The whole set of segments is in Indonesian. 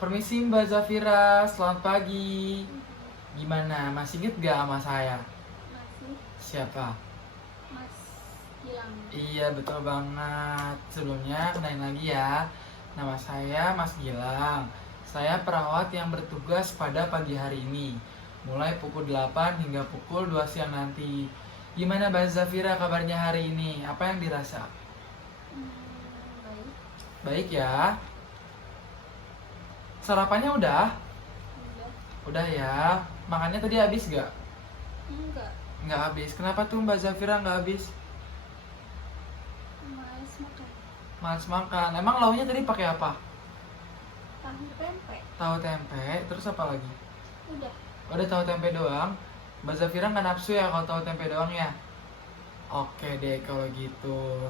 Permisi Mbak Zafira, selamat pagi. Gimana, masih inget gak sama saya? Masih. Siapa? Mas Gilang. Iya, betul banget. Sebelumnya, kenalin lagi ya. Nama saya Mas Gilang. Saya perawat yang bertugas pada pagi hari ini. Mulai pukul 8 hingga pukul 2 siang nanti. Gimana Mbak Zafira kabarnya hari ini? Apa yang dirasa? Baik. Baik ya. Sarapannya udah? Enggak. Udah ya. Makannya tadi habis gak? Enggak. Nggak habis. Kenapa tuh Mbak Zafira nggak habis? Mas makan Males makan. Emang lauknya tadi pakai apa? tahu tempe. Tahu tempe, terus apa lagi? Udah. Udah tahu tempe doang. Mbak Zafira nggak nafsu ya kalau tahu tempe doang ya? Oke deh kalau gitu.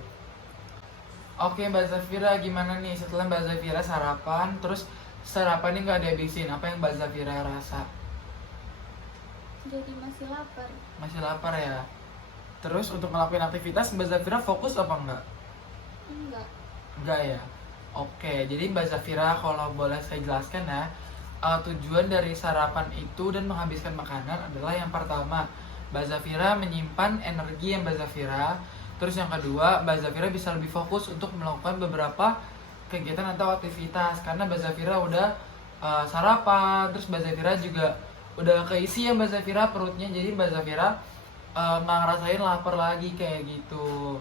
Oke Mbak Zafira gimana nih setelah Mbak Zafira sarapan, terus sarapannya nggak dihabisin. Apa yang Mbak Zafira rasa? Jadi masih lapar. Masih lapar ya? Terus untuk ngelakuin aktivitas Mbak Zafira fokus apa enggak? Enggak. Enggak ya? Oke, jadi Mbak Zafira kalau boleh saya jelaskan ya, tujuan dari sarapan itu dan menghabiskan makanan adalah yang pertama, Mbak Zafira menyimpan energi yang Mbak Zafira. Terus yang kedua, Mbak Zafira bisa lebih fokus untuk melakukan beberapa kegiatan atau aktivitas karena Mbak Zafira udah sarapan, terus Mbak Zafira juga udah keisi ya Mbak Zafira perutnya, jadi Mbak Zafira nggak ngerasain lapar lagi kayak gitu.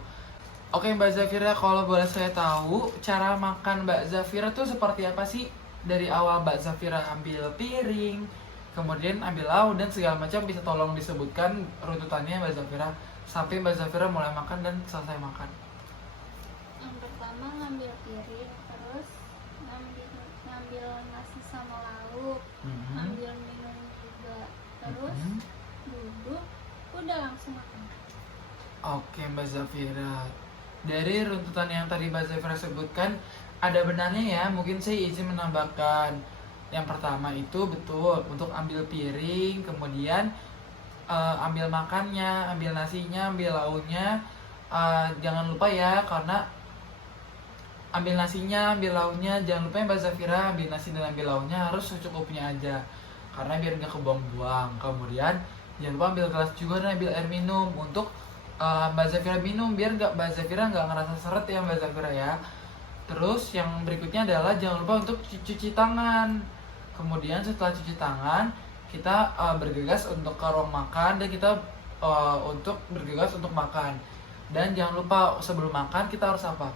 Oke Mbak Zafira, kalau boleh saya tahu cara makan Mbak Zafira tuh seperti apa sih? Dari awal Mbak Zafira ambil piring, kemudian ambil lauk dan segala macam, bisa tolong disebutkan runtutannya Mbak Zafira sampai Mbak Zafira mulai makan dan selesai makan. Yang pertama ngambil piring, terus ngambil nasi sama lauk, Mhm. ngambil minum juga, terus Mhm. duduk, udah langsung makan. Oke Mbak Zafira, dari runtutan yang tadi Mbak Zafira sebutkan ada benarnya ya, mungkin saya izin menambahkan. Yang pertama itu betul untuk ambil piring, kemudian ambil makannya, ambil nasinya, ambil lauknya. Jangan lupa ya, karena ambil nasinya, ambil lauknya, jangan lupa ya Mbak Zafira, ambil nasi dan ambil lauknya harus secukupnya aja, karena biar nggak kebuang-buang. Kemudian jangan lupa ambil gelas juga dan ambil air minum untuk Mbak Zafira minum, biar Mbak Zafira nggak ngerasa seret ya Mbak Zafira ya. Terus yang berikutnya adalah jangan lupa untuk cuci tangan. Kemudian setelah cuci tangan, kita bergegas untuk ke ruang makan dan kita untuk bergegas untuk makan. Dan jangan lupa sebelum makan kita harus apa?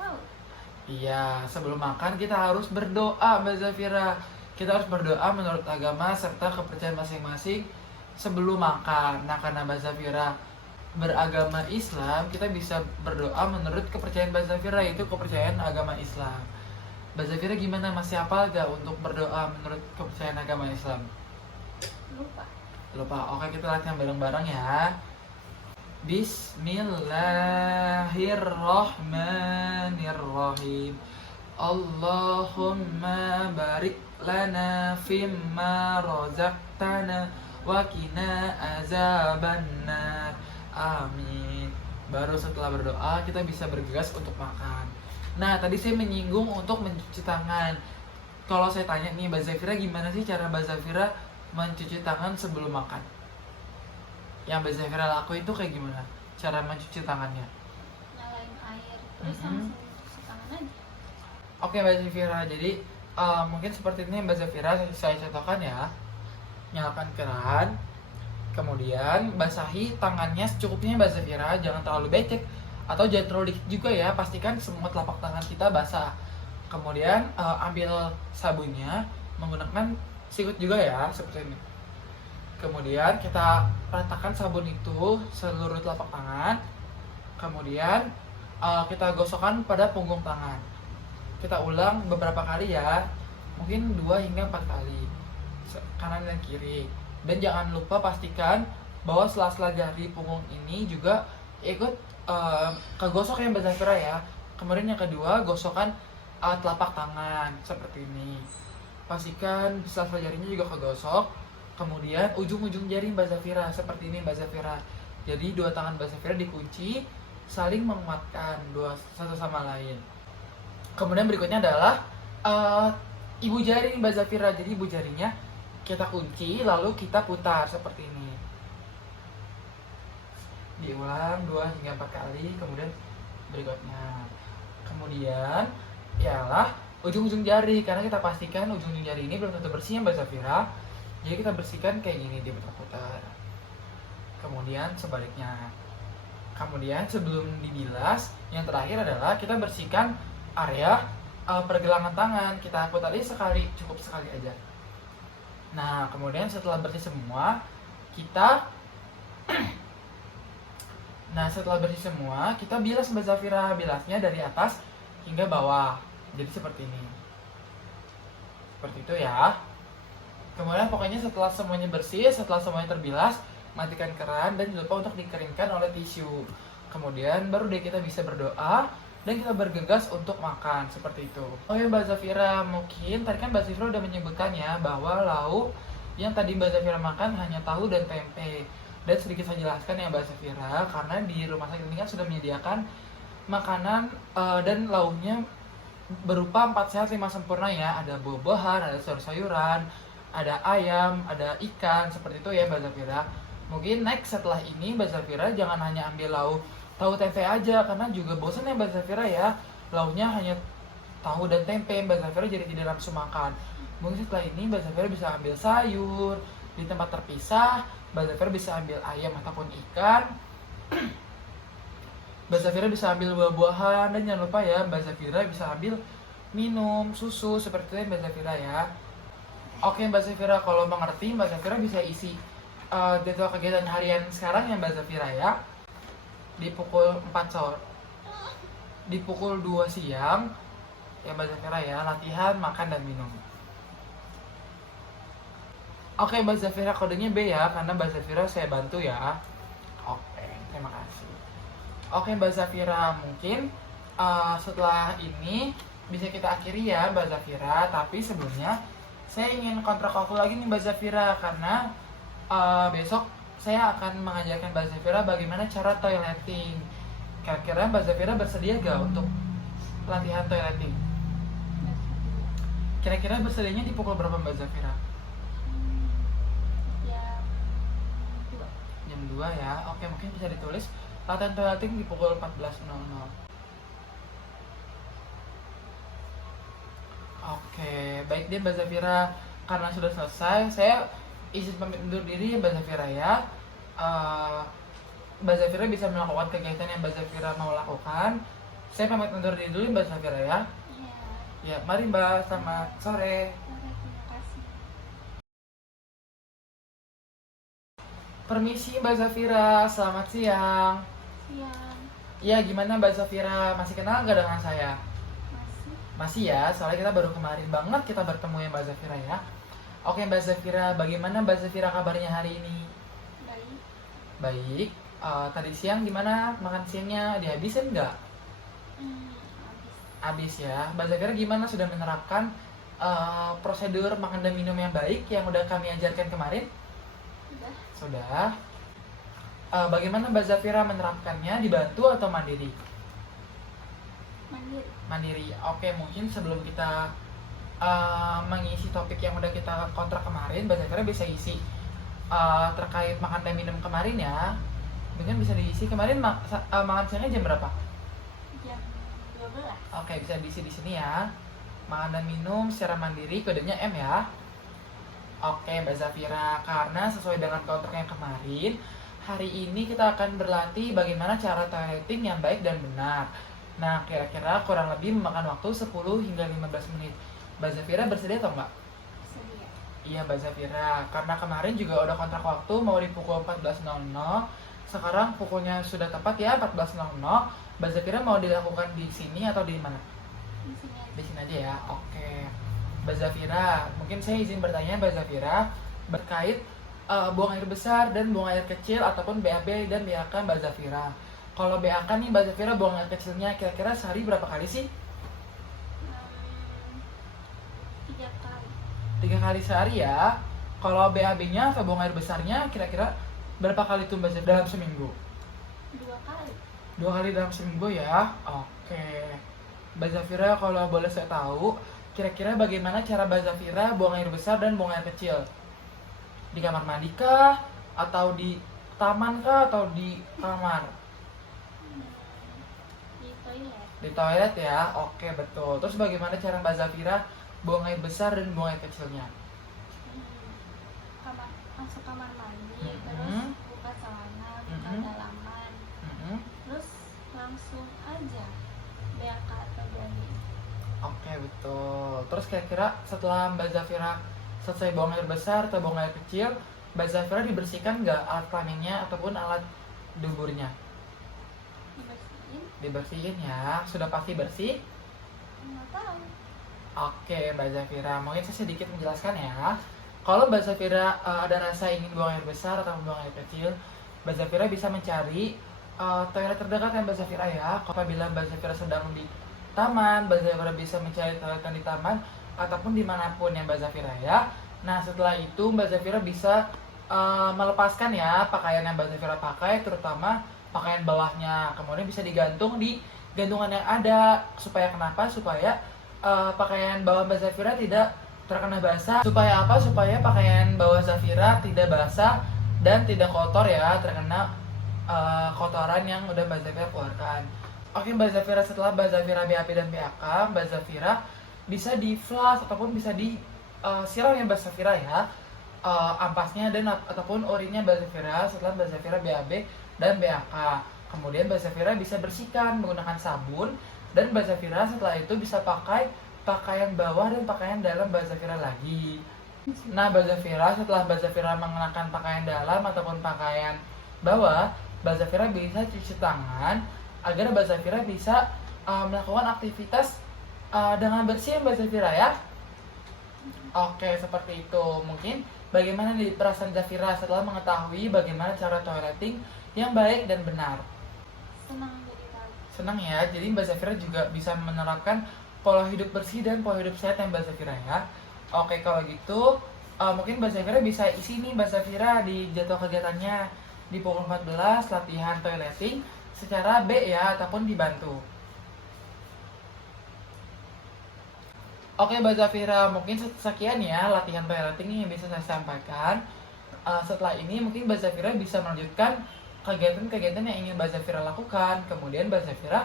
Wow. Iya, sebelum makan kita harus berdoa Mbak Zafira. Kita harus berdoa menurut agama serta kepercayaan masing-masing sebelum makan. Nah, karena Mbak Zafira beragama Islam, kita bisa berdoa menurut kepercayaan Mbak Zafira, yaitu kepercayaan agama Islam. Mbak Zafira gimana, masih hafal gak untuk berdoa menurut kepercayaan agama Islam? Lupa. Lupa, oke kita latihan bareng-bareng ya. Bismillahirrahmanirrahim. Allahumma barik lana fimma razaqtana wa qina azabannar. Amin. Baru setelah berdoa kita bisa bergegas untuk makan. Nah, tadi saya menyinggung untuk mencuci tangan. Kalau saya tanya nih Mbak Zafira, gimana sih cara Mbak Zafira mencuci tangan sebelum makan? Yang Mbak Zafira lakuin itu kayak gimana cara mencuci tangannya? Nyalain air, terus Mhm. langsung cuci tangan aja. Oke Mbak Zafira, jadi mungkin seperti ini Mbak Zafira, saya contohkan ya. Nyalakan keran, kemudian basahi tangannya secukupnya Mbak Zafira, jangan terlalu becek atau jangan terlalu dikit juga ya, pastikan semua telapak tangan kita basah. Kemudian ambil sabunnya, menggunakan sikut juga ya, seperti ini. Kemudian kita ratakan sabun itu seluruh telapak tangan. Kemudian kita gosokkan pada punggung tangan. Kita ulang beberapa kali ya, mungkin 2 hingga 4 kali, kanan dan kiri. Dan jangan lupa pastikan bahwa sela-sela jari punggung ini juga ikut kegosok ya Mbak Zafira ya. Kemudian yang kedua, gosokkan telapak tangan seperti ini. Pastikan sela-sela jarinya juga kegosok. Kemudian ujung-ujung jari Mbak Zafira seperti ini Mbak Zafira. Jadi dua tangan Mbak Zafira dikunci, saling menguatkan satu sama lain. Kemudian berikutnya adalah eh, ibu jari nih Mbak Zafira. Jadi ibu jarinya kita kunci lalu kita putar seperti ini. Diulang 2 hingga 4 kali, kemudian berikutnya. Kemudian ialah ujung-ujung jari, karena kita pastikan ujung-ujung jari ini belum tentu bersih ya Mbak Zafira. Jadi kita bersihkan kayak gini, diputar-putar. Kemudian sebaliknya. Kemudian sebelum dibilas, yang terakhir adalah kita bersihkan area pergelangan tangan. Kita putar sekali, cukup sekali aja. Nah, kemudian setelah bersih semua, kita Nah, setelah bersih semua, kita bilas Mbak Zafira. Bilasnya dari atas hingga bawah. Jadi seperti ini. Seperti itu ya. Kemudian pokoknya setelah semuanya bersih, setelah semuanya terbilas, matikan keran dan jangan lupa untuk dikeringkan oleh tisu. Kemudian baru deh kita bisa berdoa dan kita bergegas untuk makan, seperti itu. Oh ya Mbak Zafira, mungkin tadi kan Mbak Zafira udah menyebutkan ya bahwa lauk yang tadi Mbak Zafira makan hanya tahu dan tempe. Dan sedikit saya jelaskan ya Mbak Zafira, karena di rumah sakit ini kan sudah menyediakan makanan dan lauknya berupa 4 sehat 5 sempurna ya. Ada buah-buahan, ada sayur-sayuran, ada ayam, ada ikan, seperti itu ya Mbak Zafira. Mungkin next setelah ini Mbak Zafira jangan hanya ambil lauk tahu tempe aja, karena juga bosan ya Mbak Zafira ya. Lauknya hanya tahu dan tempe, Mbak Zafira jadi tidak nafsu makan. Mungkin setelah ini Mbak Zafira bisa ambil sayur di tempat terpisah. Mbak Zafira bisa ambil ayam ataupun ikan. Mbak Zafira bisa ambil buah-buahan, dan jangan lupa ya Mbak Zafira bisa ambil minum susu seperti itu ya Mbak Zafira ya. Oke Mbak Zafira, kalau mengerti Mbak Zafira bisa isi jadwal kegiatan harian sekarang ya Mbak Zafira ya. Di pukul 4 sore, di pukul 2 siang ya Mbak Zafira ya, latihan, makan, dan minum. Oke Mbak Zafira, kodenya B ya, karena Mbak Zafira saya bantu ya. Oke, terima kasih. Oke Mbak Zafira, mungkin setelah ini bisa kita akhiri ya Mbak Zafira. Tapi sebelumnya saya ingin kontrak waktu lagi nih Mbak Zafira, karena besok saya akan mengajarkan Mbak Zafira bagaimana cara toileting. Kira-kira Mbak Zafira bersedia gak untuk latihan toileting? Kira-kira bersedianya di pukul berapa Mbak Zafira? Jam 2 ya. Oke, mungkin bisa ditulis latihan toileting di pukul 14.00. Oke, baik deh Mbak Zafira. Karena sudah selesai, saya izin pamit undur diri Mbak Zafira ya. Mbak Zafira bisa melakukan kegiatan yang Mbak Zafira mau lakukan. Saya pamit undur diri dulu Mbak Zafira ya. Ya, mari Mbak, selamat sore. Terima kasih. Permisi Mbak Zafira, selamat siang. Siang. Ya, gimana Mbak Zafira? Masih kenal nggak dengan saya? Masih. Masih ya, soalnya kita baru kemarin banget kita bertemu ya Mbak Zafira ya. Oke Mbak Zafira, bagaimana Mbak Zafira kabarnya hari ini? Baik. Baik. Tadi siang gimana? Makan siangnya dihabisin nggak? Habis. Habis ya. Mbak Zafira gimana, sudah menerapkan prosedur makan dan minum yang baik yang udah kami ajarkan kemarin? Udah. Sudah. Bagaimana Mbak Zafira menerapkannya? Dibantu atau mandiri? Mandiri. Mandiri. Oke, mungkin sebelum kita mengisi topik yang udah kita kontrak kemarin, Mbak Zafira bisa isi terkait makan dan minum kemarin ya. Mungkin bisa diisi kemarin makan siangnya jam berapa? Jam 12. Oke, bisa diisi di sini ya. Makan dan minum secara mandiri, kodenya M ya. Oke Mbak Zafira, karena sesuai dengan kontrak yang kemarin, hari ini kita akan berlatih bagaimana cara toileting yang baik dan benar. Nah, kira-kira kurang lebih memakan waktu 10 hingga 15 menit. Mbak Zafira bersedia atau enggak? Sedia. Iya Mbak Zafira, karena kemarin juga udah kontrak waktu mau di pukul 14.00. Sekarang pukulnya sudah tepat ya, 14.00. Mbak Zafira mau dilakukan di sini atau di mana? Di sini aja. Di sini aja ya, oke. Mbak Zafira, mungkin saya izin bertanya Mbak Zafira berkait buang air besar dan buang air kecil ataupun BAB dan BAK Mbak Zafira. Kalau BAK nih Mbak Zafira buang air kecilnya kira-kira sehari berapa kali sih? 3 kali. 3 kali sehari ya. Kalau BAB-nya atau buang air besarnya kira-kira berapa kali tuh Mbak Zafira dalam seminggu? 2 kali. 2 kali dalam seminggu ya. Oke. Mbak Zafira, kalau boleh saya tahu, kira-kira bagaimana cara Mbak Zafira buang air besar dan buang air kecil? Di kamar mandi kah? Atau di taman kah? Atau di kamar? Di toilet. Di toilet ya? Oke, betul. Terus bagaimana cara Mbak Zafira buang air besar dan buang air kecilnya? Masuk kamar mandi, Mm-mm. terus buka celana, buka Mm-mm. dalaman, Mm-mm. terus langsung aja BAK atau BAB. Oke, betul. Terus kira-kira setelah Mbak Zafira selesai buang air besar atau buang air kecil, Mbak Zafira dibersihkan nggak alat kelaminnya ataupun alat duburnya? Dibersihin, Dibersihin ya, sudah pasti bersih. nggak tahu. Oke, Mbak Zafira, mungkin saya sedikit menjelaskan ya. Kalau Mbak Zafira ada rasa ingin buang air besar atau buang air kecil, Mbak Zafira bisa mencari toilet terdekat ya Mbak Zafira ya. Apabila Mbak Zafira sedang di taman, Mbak Zafira bisa mencari toilet yang di taman ataupun dimanapun ya Mbak Zafira ya. Nah setelah itu Mbak Zafira bisa melepaskan ya pakaian yang Mbak Zafira pakai, terutama pakaian bawahnya. Kemudian bisa digantung di gantungan yang ada. Supaya kenapa? Supaya pakaian bawah Mbak Zafira tidak terkena basah. Supaya apa? Supaya pakaian bawah Zafira tidak basah dan tidak kotor ya, terkena kotoran yang udah Mbak Zafira keluarkan. Oke Mbak Zafira, setelah Mbak Zafira BAP dan BAK, Mbak Zafira bisa di flush ataupun bisa di siram ya Mbak Zafira ya, ampasnya dan ataupun urinnya Mbak Zafira setelah Mbak Zafira BAB dan BAK. Kemudian Mbak Zafira bisa bersihkan menggunakan sabun, dan Mbak Zafira setelah itu bisa pakai pakaian bawah dan pakaian dalam Mbak Zafira lagi. Nah Mbak Zafira, setelah Mbak Zafira mengenakan pakaian dalam ataupun pakaian bawah, Mbak Zafira bisa cuci tangan agar Mbak Zafira bisa melakukan aktivitas dengan bersih Mbak Zafira ya. Oke, seperti itu. Mungkin bagaimana di perasaan Zafira setelah mengetahui bagaimana cara toileting yang baik dan benar? Senang jadi tahu. Senang ya, jadi Mbak Zafira juga bisa menerapkan pola hidup bersih dan pola hidup sehat yang Mbak Zafira ya. Oke, kalau gitu mungkin Mbak Zafira bisa isi nih Mbak Zafira di jadwal kegiatannya di pukul 14 latihan toileting secara B ya, ataupun dibantu. Oke Mbak Zafira, mungkin sekian ya latihan toileting yang bisa saya sampaikan. Setelah ini mungkin Mbak Zafira bisa melanjutkan kegiatan-kegiatan yang ingin Mbak Zafira lakukan. Kemudian Mbak Zafira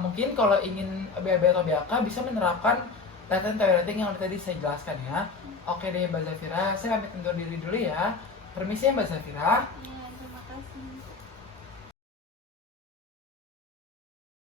mungkin kalau ingin BAB atau BAK bisa menerapkan latihan toileting yang tadi saya jelaskan ya. Oke deh Mbak Zafira, saya pamit undur diri dulu ya. Permisi ya Mbak Zafira. Ya.